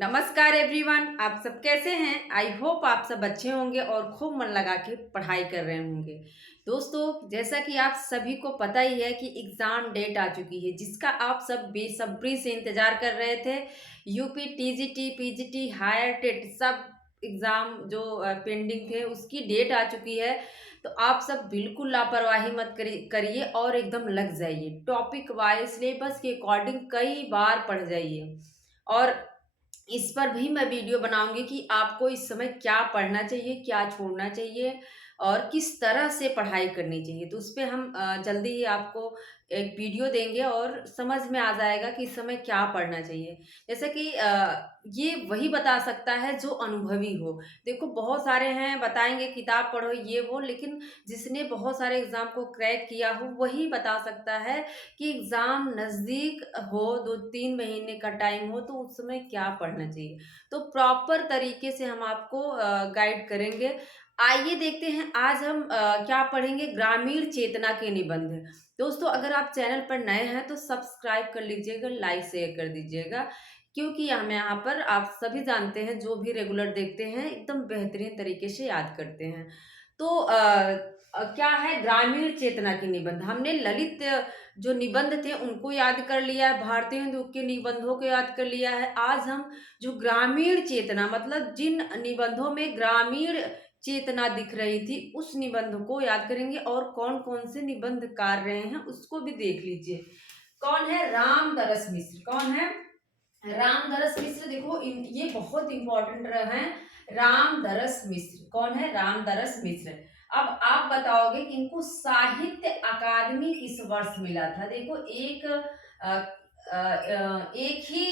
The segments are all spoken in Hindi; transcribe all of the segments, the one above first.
नमस्कार एवरीवन, आप सब कैसे हैं। आई होप आप सब अच्छे होंगे और खूब मन लगा के पढ़ाई कर रहे होंगे। दोस्तों, जैसा कि आप सभी को पता ही है कि एग्ज़ाम डेट आ चुकी है जिसका आप सब बेसब्री से इंतज़ार कर रहे थे। UP TGT PGT higher TET सब एग्ज़ाम जो पेंडिंग थे उसकी डेट आ चुकी है। तो आप सब बिल्कुल लापरवाही मत करिए और एकदम लग जाइए। टॉपिक वाइज सिलेबस के अकॉर्डिंग कई बार पढ़ जाइए। और इस पर भी मैं वीडियो बनाऊँगी कि आपको इस समय क्या पढ़ना चाहिए, क्या छोड़ना चाहिए और किस तरह से पढ़ाई करनी चाहिए। तो उसपे हम जल्दी ही आपको एक वीडियो देंगे और समझ में आ जाएगा कि इस समय क्या पढ़ना चाहिए। जैसे कि ये वही बता सकता है जो अनुभवी हो। देखो, बहुत सारे हैं बताएँगे किताब पढ़ो ये वो, लेकिन जिसने बहुत सारे एग्ज़ाम को क्रैक किया हो वही बता सकता है कि एग्ज़ाम नज़दीक हो, 2-3 महीने का टाइम हो तो उस समय क्या पढ़ना चाहिए। तो प्रॉपर तरीके से हम आपको गाइड करेंगे। आइए देखते हैं आज हम क्या पढ़ेंगे। ग्रामीण चेतना के निबंध। दोस्तों, अगर आप चैनल पर नए हैं तो सब्सक्राइब कर लीजिएगा, लाइक शेयर कर दीजिएगा, क्योंकि हम यहाँ पर आप सभी जानते हैं जो भी रेगुलर देखते हैं एकदम बेहतरीन तरीके से याद करते हैं। तो क्या है ग्रामीण चेतना के निबंध। हमने ललित जो निबंध थे उनको याद कर लिया है, भारतीय हिंदू के निबंधों को याद कर लिया है। आज हम जो ग्रामीण चेतना मतलब जिन निबंधों में ग्रामीण चेतना दिख रही थी उस निबंध को याद करेंगे और कौन-कौन से निबंधकार रहे हैं उसको भी देख लीजिए। कौन है? रामदरस मिश्र। कौन है? रामदरस मिश्र। देखो ये बहुत इंपॉर्टेंट हैं। रामदरस मिश्र कौन है? रामदरस मिश्र। अब आप बताओगे कि इनको साहित्य अकादमी किस वर्ष मिला था। देखो एक ही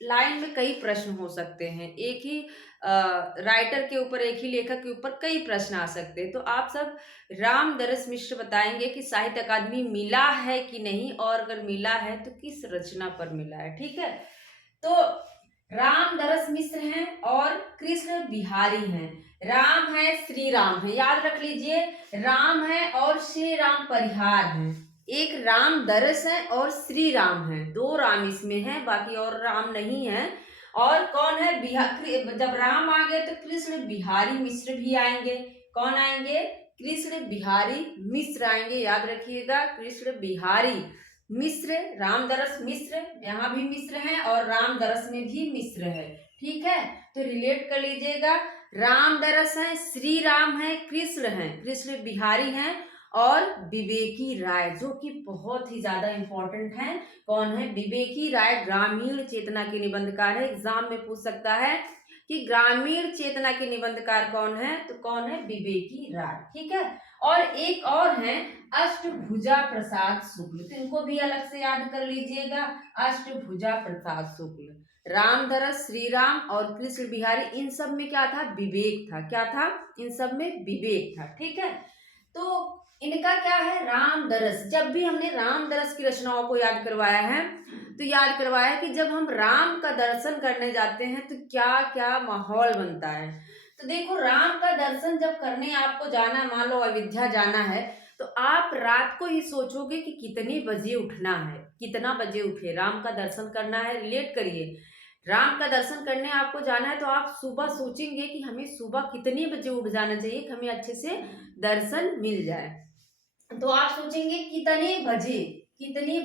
लाइन में कई प्रश्न हो सकते हैं। एक ही राइटर के ऊपर, एक ही लेखक के ऊपर कई प्रश्न आ सकते हैं। तो आप सब रामदरस मिश्र बताएंगे कि साहित्य अकादमी मिला है कि नहीं, और अगर मिला है तो किस रचना पर मिला है। ठीक है, तो रामदरस मिश्र हैं और कृष्ण बिहारी हैं। राम है, श्री राम है, याद रख लीजिए। राम है और श्री राम परिहार हैं। एक रामदरस है और श्री राम है, दो राम इसमें है, बाकी और राम नहीं है। और कौन है? जब राम आ गए तो कृष्ण बिहारी मिश्र भी आएंगे। कौन आएंगे? कृष्ण बिहारी मिश्र आएंगे, याद रखिएगा। कृष्ण बिहारी मिश्र, रामदरस मिश्र, यहाँ भी मिश्र हैं और रामदरस में भी मिश्र है। ठीक है, तो रिलेट कर लीजिएगा। रामदरस है, श्री राम है, कृष्ण है, कृष्ण बिहारी हैं और विवेकी राय जो कि बहुत ही ज्यादा इंपॉर्टेंट है। कौन है? विवेकी राय ग्रामीण चेतना के निबंधकार है। एग्जाम में पूछ सकता है कि ग्रामीण चेतना के निबंधकार कौन है, तो कौन है? विवेकी राय। ठीक है, और एक और है अष्टभुजा प्रसाद शुक्ल, तो इनको भी अलग से याद कर लीजिएगा। अष्टभुजा प्रसाद शुक्ल, रामधरस, श्री राम और कृष्ण बिहारी, इन सब में क्या था? विवेक था। क्या था? इन सब में विवेक था। ठीक है, तो इनका क्या है? रामदरस। जब भी हमने रामदरस की रचनाओं को याद करवाया है तो याद करवाया कि जब हम राम का दर्शन करने जाते हैं तो क्या क्या माहौल बनता है। तो देखो, राम का दर्शन जब करने आपको जाना, मान लो अयोध्या जाना है, तो आप रात को ही सोचोगे कि कितने बजे उठना है, कितना बजे उठे, राम का दर्शन करना है। रिलेट करिए, राम का दर्शन करने आपको जाना है तो आप सुबह सोचेंगे कि हमें सुबह कितने बजे उठ जाना चाहिए कि हमें अच्छे से दर्शन मिल जाए। तो आप सोचेंगे कितने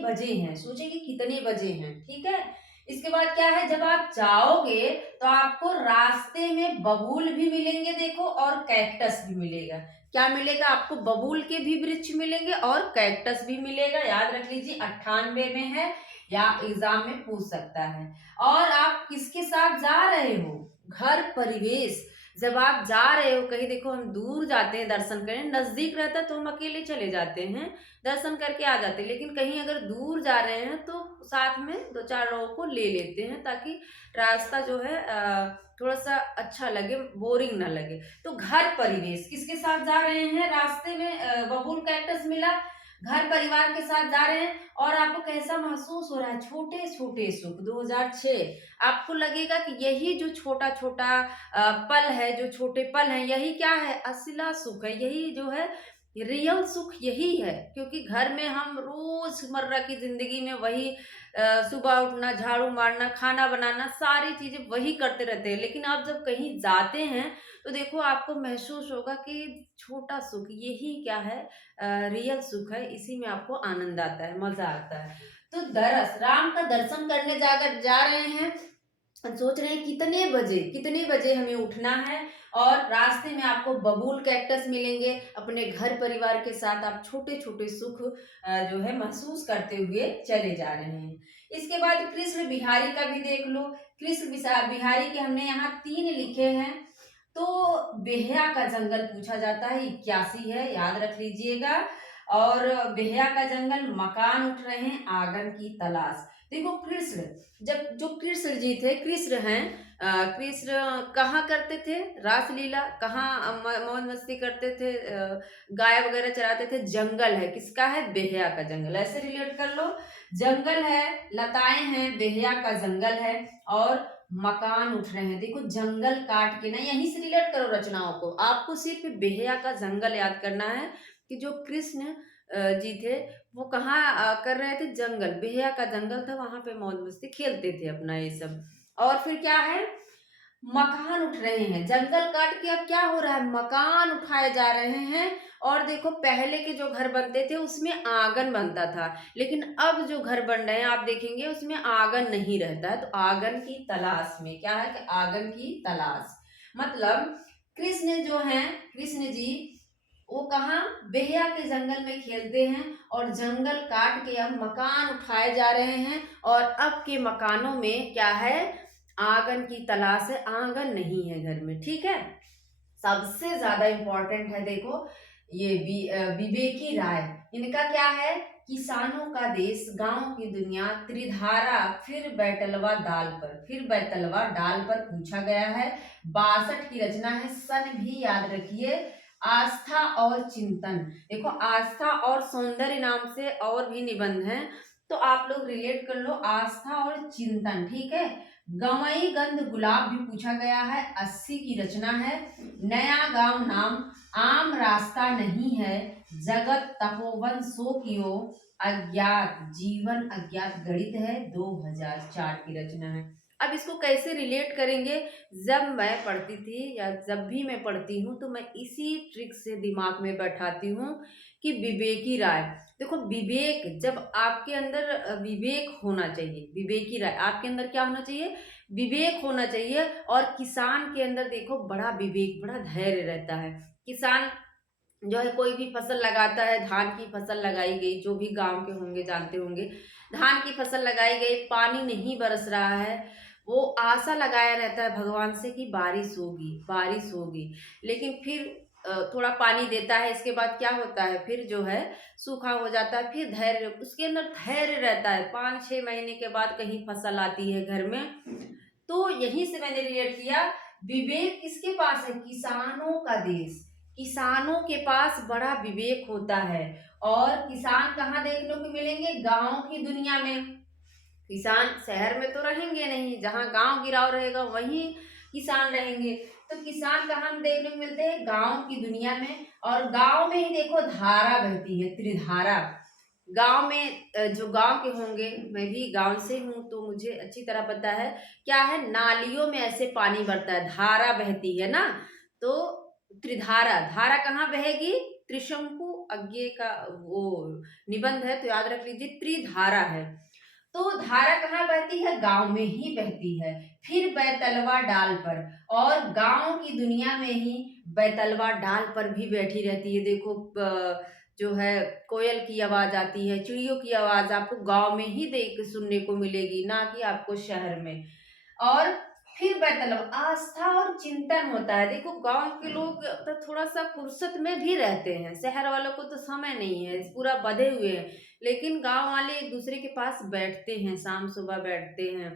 बजे हैं, सोचेंगे कितने बजे हैं। ठीक है, इसके बाद क्या है? जब आप जाओगे तो आपको रास्ते में बबूल भी मिलेंगे, देखो, और कैक्टस भी मिलेगा। क्या मिलेगा आपको? बबूल के भी वृक्ष मिलेंगे और कैक्टस भी मिलेगा। याद रख लीजिए, 98 में है या एग्जाम में पूछ सकता है। और आप किसके साथ जा रहे हो? घर परिवेश। जब आप जा रहे हो कहीं, देखो हम दूर जाते हैं दर्शन करने, नजदीक रहता है तो हम अकेले चले जाते हैं, दर्शन करके आ जाते हैं, लेकिन कहीं अगर दूर जा रहे हैं तो साथ में 2-4 लोगों को ले लेते हैं ताकि रास्ता जो है थोड़ा सा अच्छा लगे, बोरिंग ना लगे। तो घर परिवेश, किसके साथ जा रहे हैं? रास्ते में बबूल कैक्टस मिला, घर परिवार के साथ जा रहे हैं। और आपको कैसा महसूस हो रहा है? छोटे छोटे सुख। 2006 आपको लगेगा कि यही जो छोटा छोटा पल है, जो छोटे पल हैं, यही क्या है? असला सुख है, यही जो है रियल सुख यही है। क्योंकि घर में हम रोजमर्रा की जिंदगी में वही सुबह उठना, झाड़ू मारना, खाना बनाना, सारी चीज़ें वही करते रहते हैं। लेकिन आप जब कहीं जाते हैं, तो देखो आपको महसूस होगा कि छोटा सुख यही क्या है, रियल सुख है, इसी में आपको आनंद आता है, मज़ा आता है। तो राम का दर्शन करने जाकर जा रहे हैं, सोच रहे हैं कितने बजे हमें उठना है, और रास्ते में आपको बबूल कैक्टस मिलेंगे, अपने घर परिवार के साथ आप छोटे छोटे सुख जो है महसूस करते हुए चले जा रहे हैं। इसके बाद कृष्ण बिहारी का भी देख लो। बिहारी के हमने यहाँ 3 लिखे हैं। तो बेहया का जंगल पूछा जाता है, 81 है, याद रख लीजिएगा। और बेहया का जंगल, मकान उठ रहे हैं, आंगन की तलाश। देखो कृष्ण, जब जो कृष्ण जी थे, कृष्ण हैं, कृष्ण कहाँ करते थे रासलीला, कहाँ मौज मस्ती करते थे, गाय वगैरह चराते थे, जंगल है, किसका है, बेहया का जंगल, ऐसे रिलेट कर लो। जंगल है, लताएं हैं, बेहया का जंगल है, और मकान उठ रहे हैं। देखो जंगल काट के ना, यहीं से रिलेट करो रचनाओं को, आपको सिर्फ बेहया का जंगल याद करना है कि जो कृष्ण जी थे, वो कहाँ कर रहे थे, जंगल, बेहया का जंगल था, वहां पे मौज मस्ती खेलते थे अपना ये सब। और फिर क्या है, मकान उठ रहे हैं, जंगल काट के अब क्या हो रहा है, मकान उठाए जा रहे हैं। और देखो पहले के जो घर बनते थे उसमें आंगन बनता था, लेकिन अब जो घर बन रहे हैं आप देखेंगे उसमें आंगन नहीं रहता है। तो आंगन की तलाश में क्या है कि आंगन की तलाश, मतलब कृष्ण जो हैं, कृष्ण जी वो कहाँ, बेहया के जंगल में खेलते हैं, और जंगल काट के अब मकान उठाए जा रहे हैं। और अब के मकानों में क्या है, आंगन की तलाश है, आंगन नहीं है घर में, ठीक है। सबसे ज्यादा इंपॉर्टेंट है, देखो ये विवेकी राय, इनका क्या है, किसानों का देश, गांव की दुनिया, त्रिधारा, फिर बैतलवा डाल पर पूछा गया है। 62 की रचना है, सन भी याद रखिए। आस्था और चिंतन, देखो आस्था और सौंदर्य नाम से और भी निबंध हैं, तो आप लोग रिलेट कर लो, आस्था और चिंतन, ठीक है। गवई गंध गुलाब भी पूछा गया है, 80 की रचना है। नया गांव नाम, आम रास्ता नहीं है, जगत तपोवन सो कियो, अज्ञात जीवन अज्ञात गणित है, 2004 की रचना है। अब इसको कैसे रिलेट करेंगे, जब मैं पढ़ती थी या जब भी मैं पढ़ती हूँ, तो मैं इसी ट्रिक से दिमाग में बैठाती हूँ कि विवेकी राय, देखो विवेक, जब आपके अंदर विवेक होना चाहिए, विवेकी राय आपके अंदर क्या होना चाहिए, विवेक होना चाहिए। और किसान के अंदर देखो बड़ा विवेक, बड़ा धैर्य रहता है। किसान जो है कोई भी फसल लगाता है, धान की फसल लगाई गई, जो भी गांव के होंगे जानते होंगे, धान की फसल लगाई गई, पानी नहीं बरस रहा है, वो आशा लगाया रहता है भगवान से कि बारिश होगी, बारिश होगी। लेकिन फिर थोड़ा पानी देता है, इसके बाद क्या होता है, फिर जो है सूखा हो जाता है। फिर धैर्य, उसके अंदर धैर्य रहता है, 5-6 महीने के बाद कहीं फसल आती है घर में। तो यहीं से मैंने रिलेट किया, विवेक किसके पास है, किसानों का देश, किसानों के पास बड़ा विवेक होता है। और किसान कहाँ देखने को मिलेंगे, गांव की दुनिया में। किसान शहर में तो रहेंगे नहीं, जहाँ गांव गिराव रहेगा वहीं किसान रहेंगे। तो किसान कहाँ देखने को मिलते हैं, गांव की दुनिया में। और गांव में ही देखो धारा बहती है, त्रिधारा। गांव में जो गांव के होंगे, मैं भी गांव से हूँ तो मुझे अच्छी तरह पता है, क्या है, नालियों में ऐसे पानी बढ़ता है, धारा बहती है ना। तो त्रिधारा, धारा कहाँ बहेगी, त्रिशंकु अज्ञे का वो निबंध है, तो याद रख लीजिए, त्रिधारा है। तो धारा कहाँ बहती है, गांव में ही बहती है। फिर बैतलवा डाल पर, और गांव की दुनिया में ही बैतलवा डाल पर भी बैठी रहती है। देखो जो है कोयल की आवाज आती है, चिड़ियों की आवाज आपको गांव में ही देख सुनने को मिलेगी, ना कि आपको शहर में। और फिर बैतलवा, आस्था और चिंतन होता है। देखो गांव के लोग तो थोड़ा सा फुर्सत में भी रहते हैं, शहर वालों को तो समय नहीं है, पूरा बंधे हुए हैं। लेकिन गांव वाले एक दूसरे के पास बैठते हैं, शाम सुबह बैठते हैं,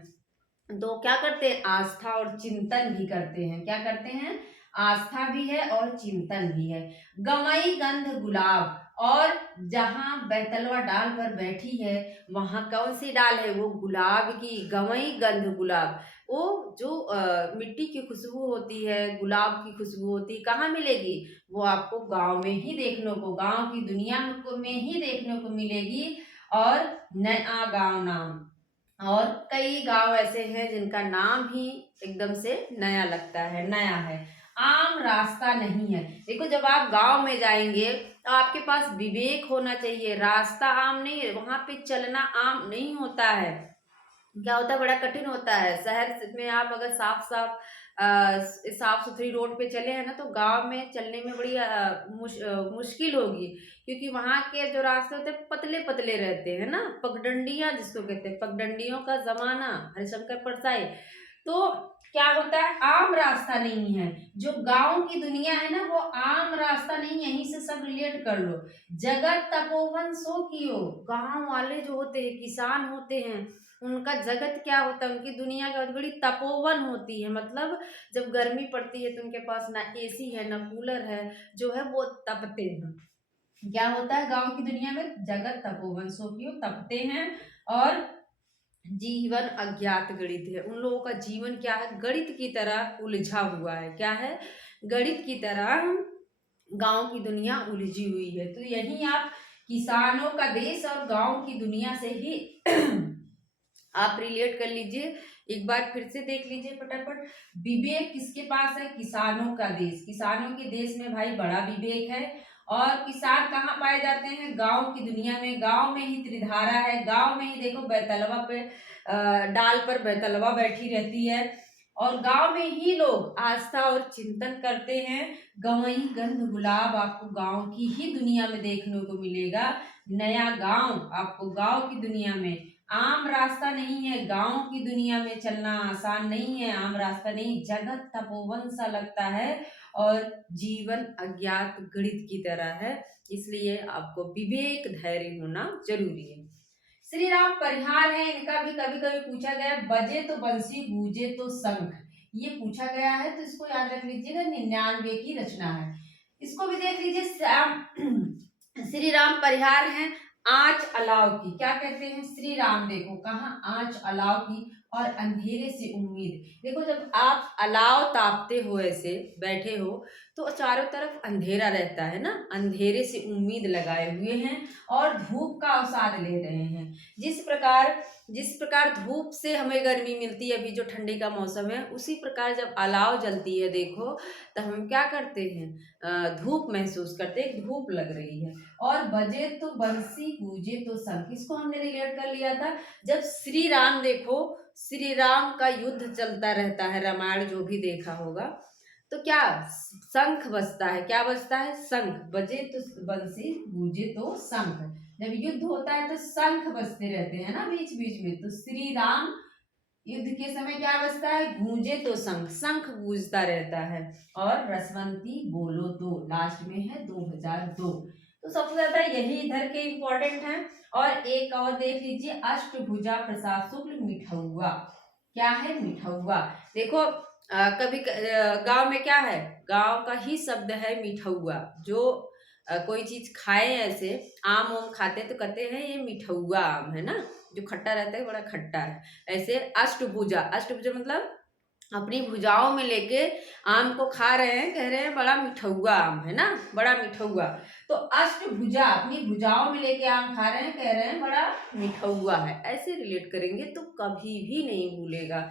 तो क्या करते हैं, आस्था और चिंतन भी करते हैं। क्या करते हैं, आस्था भी है और चिंतन भी है। गवई गंध गुलाब, और जहां बैतलवा डाल पर बैठी है, वहां कौन सी डाल है, वो गुलाब की, गवई गंध गुलाब। वो जो मिट्टी की खुशबू होती है, गुलाब की खुशबू होती है, कहाँ मिलेगी, वो आपको गांव में ही देखने को, गांव की दुनिया में ही देखने को मिलेगी। और नया गांव नाम, और कई गांव ऐसे हैं जिनका नाम ही एकदम से नया लगता है, नया है। आम रास्ता नहीं है। देखो, जब आप गांव में जाएंगे तो आपके पास विवेक होना चाहिए। रास्ता आम नहीं है, वहां पे चलना आम नहीं होता है। क्या होता है, बड़ा कठिन होता है। शहर में आप अगर साफ सुथरी रोड पे चले हैं ना, तो गांव में चलने में बड़ी मुश्किल होगी, क्योंकि वहां के जो रास्ते होते हैं पतले पतले रहते हैं ना, पगडंडियां जिसको कहते हैं, पगडंडियों का जमाना, हरिशंकर परसाई। तो क्या होता है, आम रास्ता नहीं है। जो गांव की दुनिया है ना, वो आम रास्ता नहीं है। यहीं से सब रिलेट कर लो। जगत तपोवन सो कियो। गांव वाले जो होते हैं, किसान होते हैं, उनका जगत क्या होता है, उनकी दुनिया क्या होती है, बड़ी तपोवन होती है। मतलब जब गर्मी पड़ती है तो उनके पास ना एसी है ना कूलर है, जो है वो तपते हैं। क्या होता है गांव की दुनिया में, जगत तपोवन सो कियो, तपते हैं। और जीवन अज्ञात गणित है। उन लोगों का जीवन क्या है, गणित की तरह उलझा हुआ है। क्या है, गणित की तरह गांव की दुनिया उलझी हुई है। तो यही आप किसानों का देश और गांव की दुनिया से ही आप रिलेट कर लीजिए। एक बार फिर से देख लीजिए फटाफट। विवेक किसके पास है, किसानों का देश। किसानों के देश में भाई बड़ा विवेक है। और किसान कहाँ पाए जाते हैं, गांव की दुनिया में। गांव में ही त्रिधारा है। गांव में ही देखो बैतलवा पे डाल पर बैतलवा बैठी रहती है। और गांव में ही लोग आस्था और चिंतन करते हैं। गवई गंध गुलाब आपको गांव की ही दुनिया में देखने को मिलेगा। नया गांव आपको गांव की दुनिया में। आम रास्ता नहीं है, गांव की दुनिया में चलना आसान नहीं है। आम रास्ता नहीं, जगत तपोवन सा लगता है और जीवन अज्ञात गणित की तरह है। इसलिए आपको विवेक धैर्य होना जरूरी है। श्री राम परिहार है, इनका भी कभी कभी पूछा गया है। बजे तो बंसी गूंजे तो शंख, ये पूछा गया है, तो इसको याद रख लीजिएगा। 99 की रचना है। इसको भी देख लीजिए। श्री राम परिहार है, आंच अलाव की। क्या कहते हैं, श्री राम देखो कहाँ, आंच अलाव की और अंधेरे से उम्मीद। देखो, जब आप अलाव तापते हो, ऐसे बैठे हो, तो चारों तरफ अंधेरा रहता है ना, अंधेरे से उम्मीद लगाए हुए हैं और धूप का अवसाद ले रहे हैं। जिस प्रकार धूप से हमें गर्मी मिलती है, अभी जो ठंडी का मौसम है, उसी प्रकार जब अलाव जलती है देखो, तो हम क्या करते हैं, धूप महसूस करते हैं, धूप लग रही है। और बजे तो बंसी गूंजे तो शंख, इसको हमने रिलेट कर लिया था। जब श्री राम देखो, श्री राम का युद्ध चलता रहता है, रामायण जो भी देखा होगा, तो क्या शंख बजता है, क्या बजता है, शंख। बजे तो बंसी गूंजे तो शंख। जब युद्ध होता है तो शंख बजते रहते हैं ना बीच बीच में। तो श्री राम युद्ध के समय क्या बजता है, गूंजे तो शंख, शंख गूंजता रहता है। और रसवंती बोलो तो लास्ट में है 2002। तो सबसे ज्यादा यही इधर के इंपॉर्टेंट हैं। और एक और देख लीजिए, अष्टभुजा प्रसाद शुक्ल मिठौआ। क्या है, मिठौआ। देखो, कभी गांव में क्या है, गांव का ही शब्द है मिठौआ। जो कोई चीज खाए, ऐसे आम वाम खाते तो कहते हैं ये मिठौआ आम है ना, जो खट्टा रहता है, बड़ा खट्टा है। ऐसे अष्टभुजा, अष्टभुजा मतलब अपनी भुजाओं में लेके आम को खा रहे हैं, कह रहे हैं बड़ा मिठौआ आम है ना, बड़ा मिठौआ। तो अष्टभुजा, अपनी भुजाओं में लेके आम खा रहे हैं, कह रहे हैं बड़ा मिठौआ है। ऐसे रिलेट करेंगे तो कभी भी नहीं भूलेगा।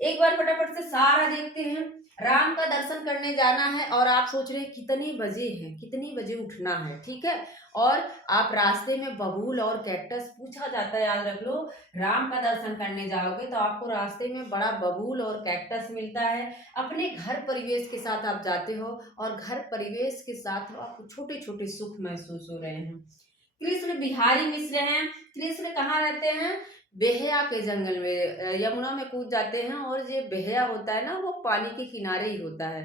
एक बार फटाफट से सारा देखते हैं। राम का दर्शन करने जाना है और आप सोच रहे हैं कितने बजे हैं, कितनी बजे उठना है, ठीक है। और आप रास्ते में बबूल और कैक्टस, पूछा जाता है, याद रख लो, राम का दर्शन करने जाओगे तो आपको रास्ते में बड़ा बबूल और कैक्टस मिलता है। अपने घर परिवेश के साथ आप जाते हो और घर परिवेश के साथ आपको छोटे छोटे सुख महसूस हो रहे हैं। कृष्ण बिहारी मिश्र हैं। कृष्ण कहाँ रहते हैं, बेहया के जंगल में, यमुना में कूद जाते हैं। और ये बेहया होता है ना, वो पानी के किनारे ही होता है।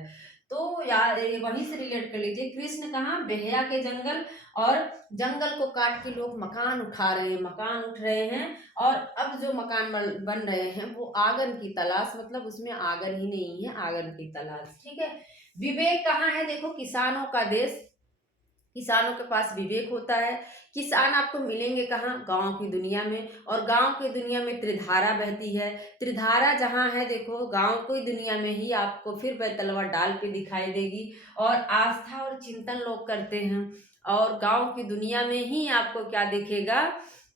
तो यार ये वहीं से रिलेट कर लीजिए, कृष्ण कहाँ, बेहया के जंगल। और जंगल को काट के लोग मकान उठा रहे हैं, मकान उठ रहे हैं। और अब जो मकान बन रहे हैं वो आंगन की तलाश, मतलब उसमें आंगन ही नहीं है, आंगन की तलाश, ठीक है। विवेक कहाँ है, देखो किसानों का देश। किसानों के पास विवेक होता है। किसान आपको मिलेंगे कहाँ, गांव की दुनिया में। और गांव की दुनिया में त्रिधारा बहती है। त्रिधारा जहाँ है देखो, गांव की दुनिया में ही आपको फिर बैतलवा डाल पे दिखाई देगी। और आस्था और चिंतन लोग करते हैं। और गांव की दुनिया में ही आपको क्या दिखेगा,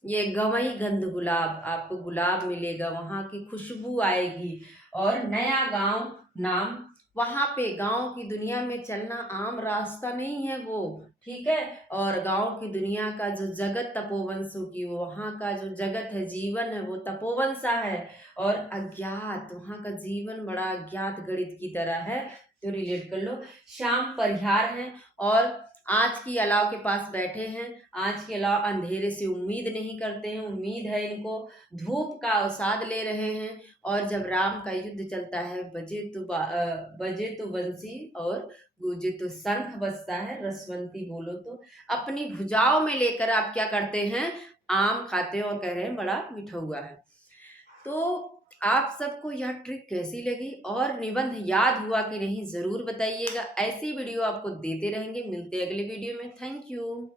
ये गवई गंध गुलाब, आपको गुलाब मिलेगा, वहाँ की खुशबू आएगी। और नया गांव नाम, वहाँ पे गांव की दुनिया में चलना आम रास्ता नहीं है वो, ठीक है। और गांव की दुनिया का जो जगत तपोवन की, वहाँ का जो जगत है, जीवन है, वो तपोवन सा है। और अज्ञात, वहाँ का जीवन बड़ा अज्ञात गणित की तरह है। तो रिलेट कर लो। शाम परिहार है, और आज की अलाव के पास बैठे हैं। आज के अलाव अंधेरे से उम्मीद नहीं करते हैं, उम्मीद है इनको, धूप का अवसाद ले रहे हैं। और जब राम का युद्ध चलता है, बजे तो बंसी और गूंजे तो शंख बजता है, रसवंती बोलो तो, अपनी भुजाओं में लेकर आप क्या करते हैं, आम खाते हैं और कह रहे हैं बड़ा मीठा हुआ है। तो आप सबको यह ट्रिक कैसी लगी और निबंध याद हुआ कि नहीं, ज़रूर बताइएगा। ऐसी वीडियो आपको देते रहेंगे। मिलते हैं अगले वीडियो में। Thank you.